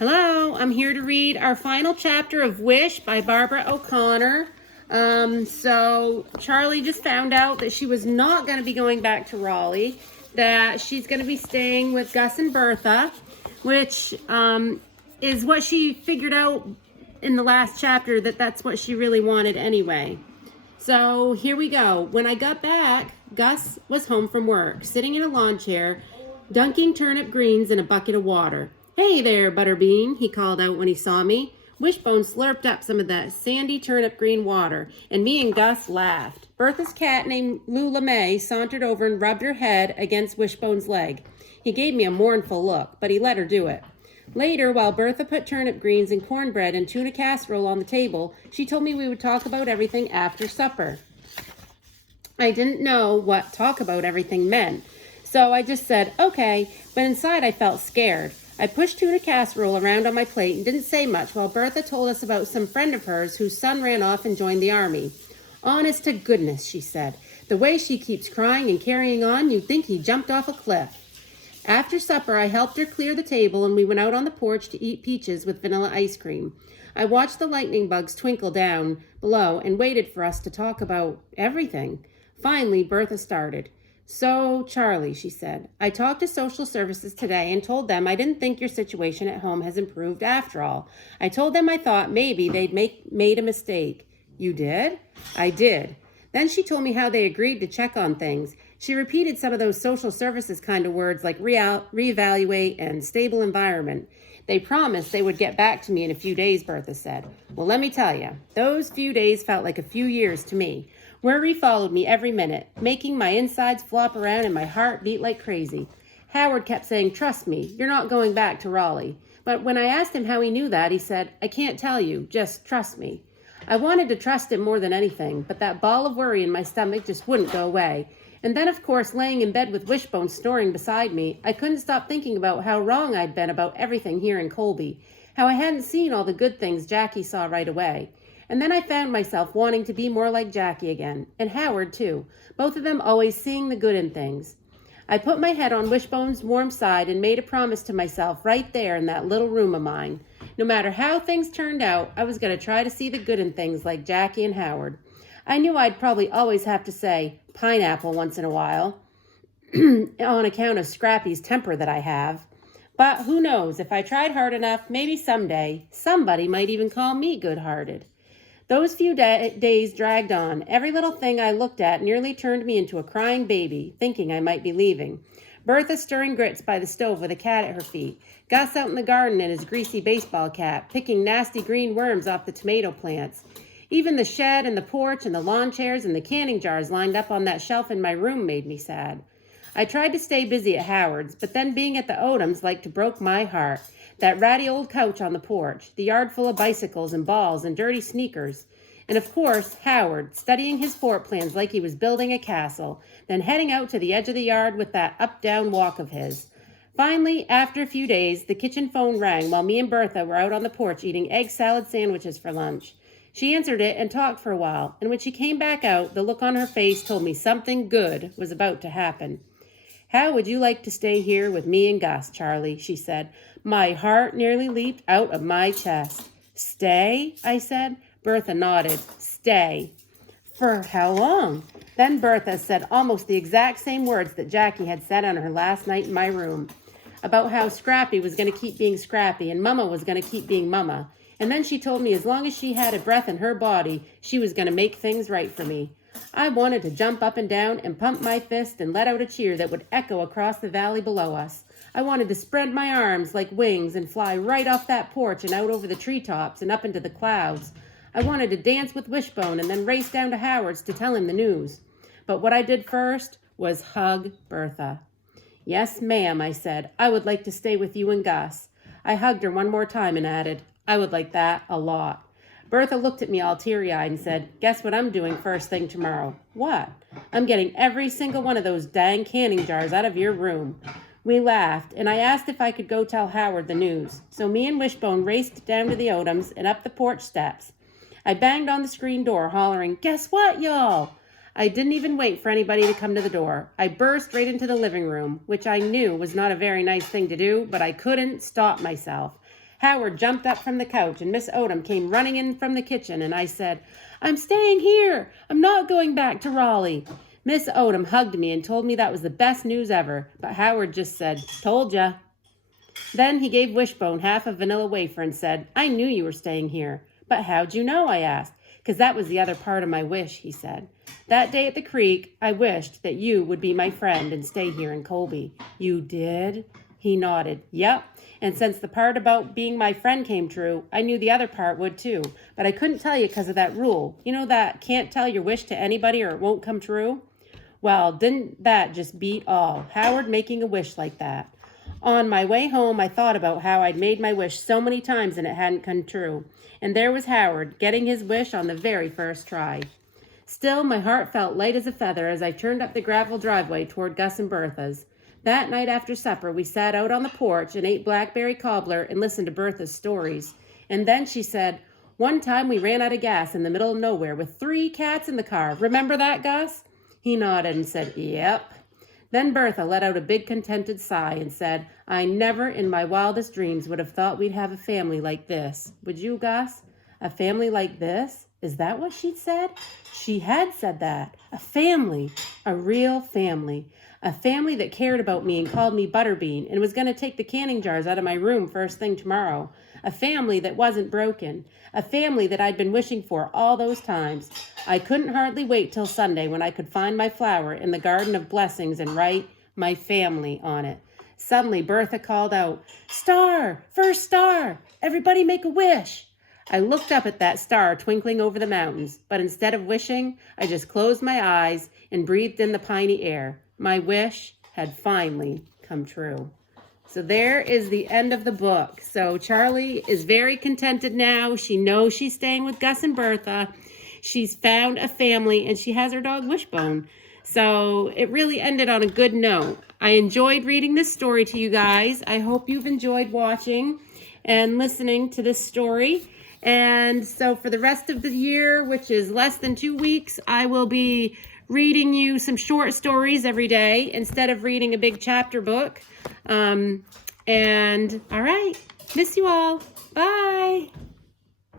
Hello, I'm here to read our final chapter of Wish by Barbara O'Connor. So Charlie just found out that she was not going to be going back to Raleigh, that she's going to be staying with Gus and Bertha, which is what she figured out in the last chapter, that's what she really wanted anyway. So here we go. When I got back, Gus was home from work, sitting in a lawn chair, dunking turnip greens in a bucket of water. "Hey there, Butterbean," he called out when he saw me. Wishbone slurped up some of that sandy turnip green water, and me and Gus laughed. Bertha's cat named Lula May sauntered over and rubbed her head against Wishbone's leg. He gave me a mournful look, but he let her do it. Later, while Bertha put turnip greens and cornbread and tuna casserole on the table, she told me we would talk about everything after supper. I didn't know what talk about everything meant, so I just said, okay, but inside I felt scared. I pushed tuna casserole around on my plate and didn't say much while Bertha told us about some friend of hers whose son ran off and joined the army. "Honest to goodness," she said, "the way she keeps crying and carrying on, you'd think he jumped off a cliff." After supper, I helped her clear the table and we went out on the porch to eat peaches with vanilla ice cream. I watched the lightning bugs twinkle down below and waited for us to talk about everything. Finally, Bertha started. "So, Charlie," she said, "I talked to social services today and told them I didn't think your situation at home has improved after all. I told them I thought maybe they'd made a mistake." "You did?" "I did." Then she told me how they agreed to check on things. She repeated some of those social services kind of words like reevaluate and stable environment. "They promised they would get back to me in a few days," Bertha said. Well, let me tell you, those few days felt like a few years to me. Worry followed me every minute, making my insides flop around and my heart beat like crazy. Howard kept saying, "Trust me, you're not going back to Raleigh." But when I asked him how he knew that, he said, "I can't tell you, just trust me." I wanted to trust him more than anything, but that ball of worry in my stomach just wouldn't go away. And then, of course, laying in bed with Wishbone snoring beside me, I couldn't stop thinking about how wrong I'd been about everything here in Colby, how I hadn't seen all the good things Jackie saw right away. And then I found myself wanting to be more like Jackie again, and Howard too, both of them always seeing the good in things. I put my head on Wishbone's warm side and made a promise to myself right there in that little room of mine. No matter how things turned out, I was going to try to see the good in things like Jackie and Howard. I knew I'd probably always have to say pineapple once in a while, on account of Scrappy's temper that I have. But who knows, if I tried hard enough, maybe someday, somebody might even call me good-hearted. Those few days dragged on. Every little thing I looked at nearly turned me into a crying baby, thinking I might be leaving. Bertha stirring grits by the stove with a cat at her feet. Gus out in the garden in his greasy baseball cap, picking nasty green worms off the tomato plants. Even the shed and the porch and the lawn chairs and the canning jars lined up on that shelf in my room made me sad. I tried to stay busy at Howard's, but then being at the Odoms like to broke my heart. That ratty old couch on the porch, the yard full of bicycles and balls and dirty sneakers. And of course, Howard, studying his fort plans like he was building a castle, then heading out to the edge of the yard with that up-down walk of his. Finally, after a few days, the kitchen phone rang while me and Bertha were out on the porch eating egg salad sandwiches for lunch. She answered it and talked for a while, and when she came back out, the look on her face told me something good was about to happen. "How would you like to stay here with me and Gus, Charlie?" she said. My heart nearly leaped out of my chest. "Stay?" I said. Bertha nodded. "Stay." "For how long?" Then Bertha said almost the exact same words that Jackie had said on her last night in my room, about how Scrappy was going to keep being Scrappy and Mama was going to keep being Mama. And then she told me as long as she had a breath in her body, she was going to make things right for me. I wanted to jump up and down and pump my fist and let out a cheer that would echo across the valley below us. I wanted to spread my arms like wings and fly right off that porch and out over the treetops and up into the clouds. I wanted to dance with Wishbone and then race down to Howard's to tell him the news. But what I did first was hug Bertha. "Yes, ma'am," I said. "I would like to stay with you and Gus." I hugged her one more time and added, "I would like that a lot." Bertha looked at me all teary-eyed and said, "Guess what I'm doing first thing tomorrow?" "What?" "I'm getting every single one of those dang canning jars out of your room." We laughed, and I asked if I could go tell Howard the news. So me and Wishbone raced down to the Odoms and up the porch steps. I banged on the screen door, hollering, "Guess what, y'all?" I didn't even wait for anybody to come to the door. I burst right into the living room, which I knew was not a very nice thing to do, but I couldn't stop myself. Howard jumped up from the couch, and Miss Odom came running in from the kitchen, and I said, "I'm staying here. I'm not going back to Raleigh." Miss Odom hugged me and told me that was the best news ever, but Howard just said, "Told ya." Then he gave Wishbone half a vanilla wafer and said, "I knew you were staying here." "But how'd you know?" I asked. "'Cause that was the other part of my wish," he said. "That day at the creek, I wished that you would be my friend and stay here in Colby." "You did?" He nodded. "Yep. And since the part about being my friend came true, I knew the other part would too. But I couldn't tell you because of that rule. You know that can't tell your wish to anybody or it won't come true? Well, didn't that just beat all? Howard making a wish like that. On my way home, I thought about how I'd made my wish so many times and it hadn't come true. And there was Howard, getting his wish on the very first try. Still, my heart felt light as a feather as I turned up the gravel driveway toward Gus and Bertha's. That night after supper, we sat out on the porch and ate blackberry cobbler and listened to Bertha's stories. And then she said, "One time we ran out of gas in the middle of nowhere with 3 cats in the car. Remember that, Gus?" He nodded and said, "Yep." Then Bertha let out a big contented sigh and said, "I never in my wildest dreams would have thought we'd have a family like this. Would you, Gus? A family like this? Is that what she'd said? She had said that. A family. A real family. A family that cared about me and called me Butterbean and was going to take the canning jars out of my room first thing tomorrow. A family that wasn't broken. A family that I'd been wishing for all those times. I couldn't hardly wait till Sunday when I could find my flower in the garden of blessings and write my family on it." Suddenly Bertha called out, "Star! First star! Everybody make a wish!" I looked up at that star twinkling over the mountains, but instead of wishing, I just closed my eyes and breathed in the piney air. My wish had finally come true. So there is the end of the book. So Charlie is very contented now. She knows she's staying with Gus and Bertha. She's found a family, and she has her dog Wishbone. So it really ended on a good note. I enjoyed reading this story to you guys. I hope you've enjoyed watching and listening to this story. And so for the rest of the year, which is less than 2 weeks, I will be reading you some short stories every day instead of reading a big chapter book. And all right, miss you all. Bye.